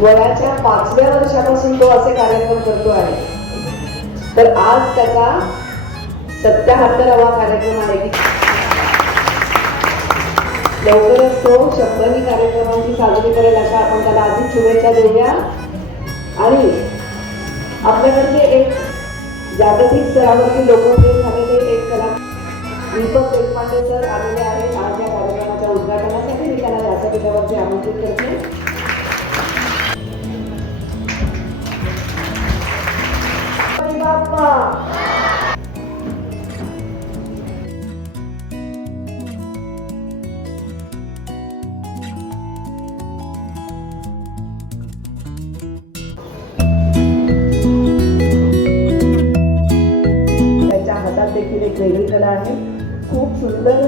वयाच्या 5व्या वर्षापासून तो असे कार्यक्रम करतो आहे. तर आज त्याचा 77वा कार्यक्रम आहे. लवकरच तो 100 कार्यक्रमांची साजरी करेल अशा आपण त्याला आधी शुभेच्छा देऊया. आणि आपल्याकडचे एक जागतिक स्तरावरती लोकप्रिय झालेले एक कला दीपक देशपांडे सर आलेले आहेत आज या कार्यक्रमाच्या उद्घाटनासाठी. मी त्यांना व्यासपीठावरती आमंत्रित करते. त्याच्या हातात देखील एक वेगळी कला आहे. खूप सुंदर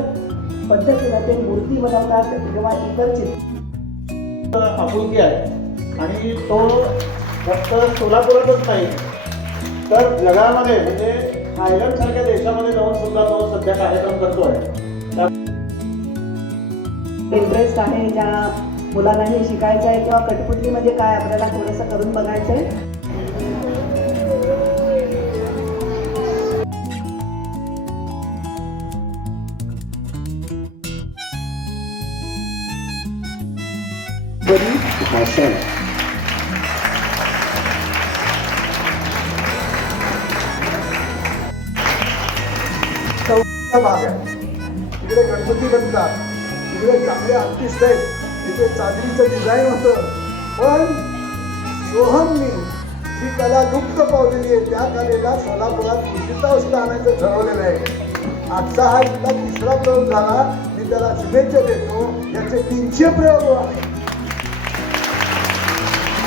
पद्धतीने ते मूर्ती बनवतात किंवा इतर चित्र आपुलकी आहे. आणि तो फक्त सोलापुरातच नाही तर जगामध्ये म्हणजे थायलंड सारख्या देशामध्ये जाऊन सुद्धा तो सध्या कार्यक्रम करतोय. इंटरेस्ट आहे ज्या मुलांना हे शिकायचं आहे किंवा कठपुतली म्हणजे काय आपल्याला थोडंसं करून बघायचं आहे. भाग आहे. तिकडे गणपती बनतात, तिकडे चांगले आर्टिस्ट आहेत, तिथे चादरीचं डिझाईन होतं. पण सोहमनी ही कला लुप्त पावलेली आहे. त्या कलेला सोलापुरात विशिष्टावस्था आणायचं ठरवलेलं आहे. आजचा हा इथला 3रा प्रयोग झाला. मी त्याला शुभेच्छा देतो. याचे 300 प्रयोग आहे.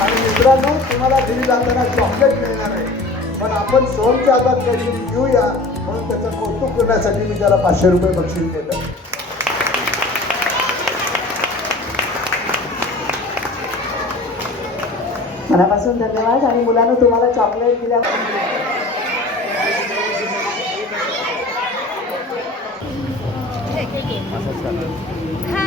आणि मित्रांनो, तुम्हाला घरी जाताना चॉकलेट मिळणार आहे. पण आपण सोहमच्या हातात काहीतरी घेऊया म्हणून त्याचं कौतुक करण्यासाठी मी त्याला 500 रुपये बक्षीस देत आहे. मनापासून धन्यवाद. आणि मुलांना तुम्हाला चॉकलेट दिल्या हा